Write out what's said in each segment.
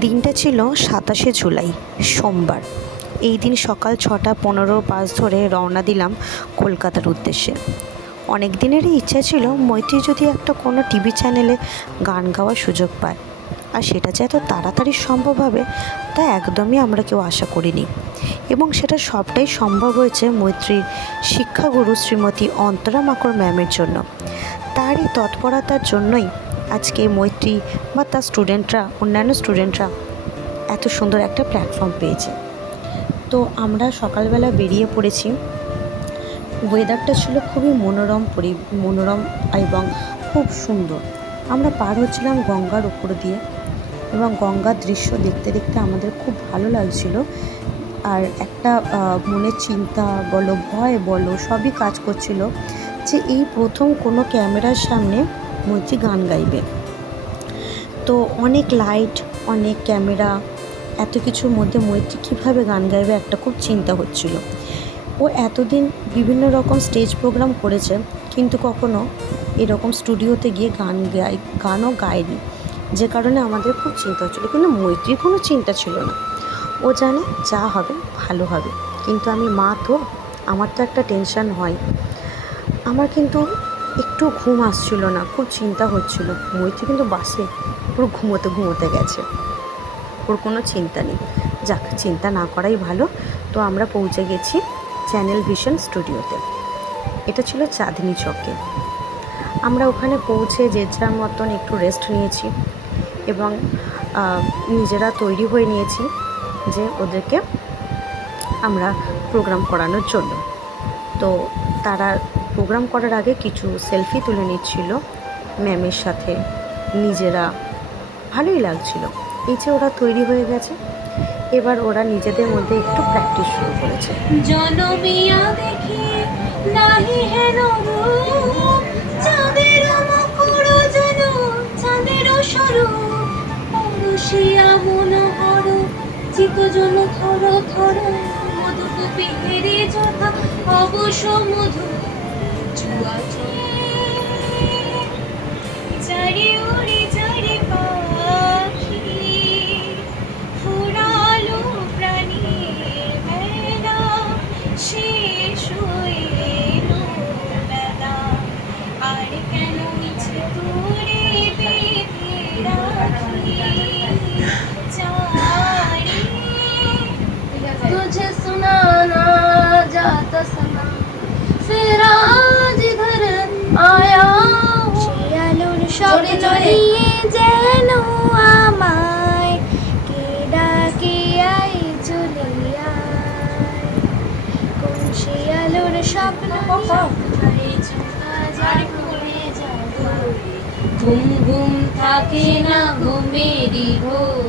দিনটা ছিল ২৭শে জুলাই, সোমবার। এই দিন সকাল ৬:১৫ বাস ধরে রওনা দিলাম কলকাতার উদ্দেশ্যে। অনেক দিনেরই ইচ্ছা ছিল মৈত্রী যদি একটা কোনো টিভি চ্যানেলে গান গাওয়ার সুযোগ পায়, আর সেটা যে এত তাড়াতাড়ি সম্ভব হবে তা একদমই আমরা কেউ আশা করিনি। এবং সেটা সবটাই সম্ভব হয়েছে মৈত্রীর শিক্ষাগুরু শ্রীমতী অন্তরা মাকড় ম্যামের জন্য। তারই তৎপরতার জন্যই আজকে মৈত্রী বা তার স্টুডেন্টরা, অন্যান্য স্টুডেন্টরা এত সুন্দর একটা প্ল্যাটফর্ম পেয়েছে। তো আমরা সকালবেলা বেরিয়ে পড়েছি। ওয়েদারটা ছিল খুবই মনোরম এবং খুব সুন্দর। আমরা পার হচ্ছিলাম গঙ্গার উপর দিয়ে এবং গঙ্গার দৃশ্য দেখতে দেখতে আমাদের খুব ভালো লাগছিল। আর একটা মনের চিন্তা বলো, ভয় বলো, সবই কাজ করছিল যে এই প্রথম কোনো ক্যামেরার সামনে মৈত্রী গান গাইবে। তো অনেক লাইট, অনেক ক্যামেরা, এত কিছুর মধ্যে মৈত্রী কীভাবে গান গাইবে একটা খুব চিন্তা হচ্ছিল। ও এতদিন বিভিন্ন রকম স্টেজ প্রোগ্রাম করেছে, কিন্তু কখনো এরকম স্টুডিওতে গিয়ে গানও গায়নি, যে কারণে আমাদের খুব চিন্তা হচ্ছিলো। কিন্তু মৈত্রীর কোনো চিন্তা ছিল না, ও জানে যা হবে ভালো হবে। কিন্তু আমি মা তো, আমার তো একটা টেনশান হয়। আমার কিন্তু একটু ঘুম আসছিল না, খুব চিন্তা হচ্ছিল। মৈত্রী কিন্তু বাসে পুরো ঘুমোতে গেছে, ওর কোনো চিন্তা নেই। যাক, চিন্তা না করাই ভালো। তো আমরা পৌঁছে গেছি চ্যানেল ভিশন স্টুডিওতে। এটা ছিল চাঁদনি চকে। আমরা ওখানে পৌঁছে যে যার মতন একটু রেস্ট নিয়েছি এবং নিজেরা তৈরি হয়ে নিয়েছি যে ওদেরকে আমরা প্রোগ্রাম করানোর জন্য। তো তারা প্রোগ্রাম করার আগে কিছু সেলফি তুলে নিচ্ছিল ম্যামের সাথে নিজেরা। ভালোই লাগছিল। এই যে ওরা তৈরি হয়ে গেছে, এবার ওরা নিজেদের মধ্যে একটু প্র্যাকটিস শুরু করেছে। জনমিয়া দেখি নাহি হেন রূপ, চাঁদের মকর যেন চাঁদের স্বরূপ, পরশিয়া মনোহর চিত জন থর থর, মধুকপি হেরে যথা অবশ মধু জুয়া চারি উড়ি চারি পাখি, ফুরালো প্রাণী মেলা, শেষ হয়ে এলো বেলা, আর কেন মিছে তোরে বেঁধে রাখি চারি, तुझे सुनाना जाता सनम, फिर आज इधर आया শিয়ালুর স্বপ্ন নিয়ে যেন আমায় কে ডাকে আই চলে আয়, কোন শিয়ালুর স্বপ্ন ঘুম ঘুম থাকে না ঘুমেরই ঘোর।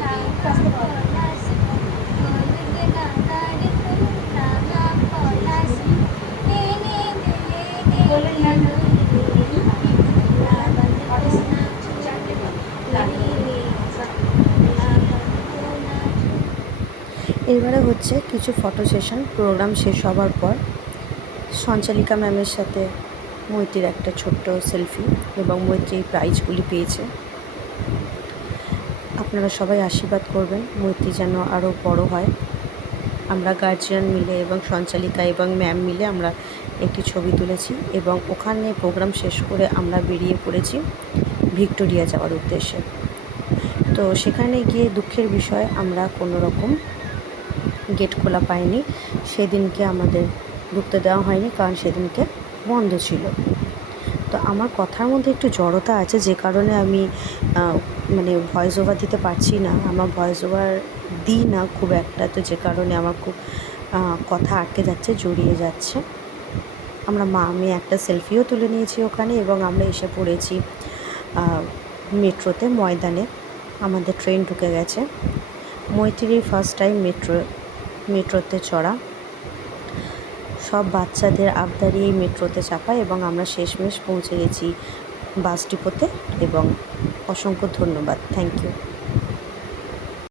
এবারে হচ্ছে কিছু ফটো সেশন। প্রোগ্রাম শেষ হবার পর সঞ্চালিকা ম্যামের সাথে মৈত্রীর একটা ছোট্ট সেলফি এবং মৈত্রী প্রাইজগুলি পেয়েছে। আপনারা সবাই আশীর্বাদ করবেন মৈত্রী যেন আরও বড় হয়। আমরা গার্জিয়ান মিলে এবং সঞ্চালিকা এবং ম্যাম মিলে আমরা একটি ছবি তুলেছি এবং ওখানে প্রোগ্রাম শেষ করে আমরা বেরিয়ে পড়েছি ভিক্টোরিয়া যাওয়ার উদ্দেশ্যে। তো সেখানে গিয়ে দুঃখের বিষয় আমরা কোনো রকম গেট খোলা পাইনি। সেদিনকে আমাদের ঢুকতে দেওয়া হয়নি, কারণ সেদিনকে বন্ধ ছিল। তো আমার কথার মধ্যে একটু জড়তা আছে, যে কারণে আমি ভয়েস ওভার দিতে পারছি না। আমার ভয়েস ওভার দিই না খুব একটা, তো যে কারণে আমার খুব কথা আটকে যাচ্ছে, জড়িয়ে যাচ্ছে। আমি একটা সেলফিও তুলে নিয়েছি ওখানে এবং আমরা এসে পড়েছি মেট্রোতে, ময়দানে। আমাদের ট্রেন ঢুকে গেছে। মৈত্রীর ফার্স্ট টাইম মেট্রোতে চড়া। সব বাচ্চাদের আবদারি এই মেট্রোতে চাপা এবং আমরা শেষমেশ পৌঁছে গেছি বাস ডিপোতে। এবং অসংখ্য ধন্যবাদ, থ্যাংক ইউ।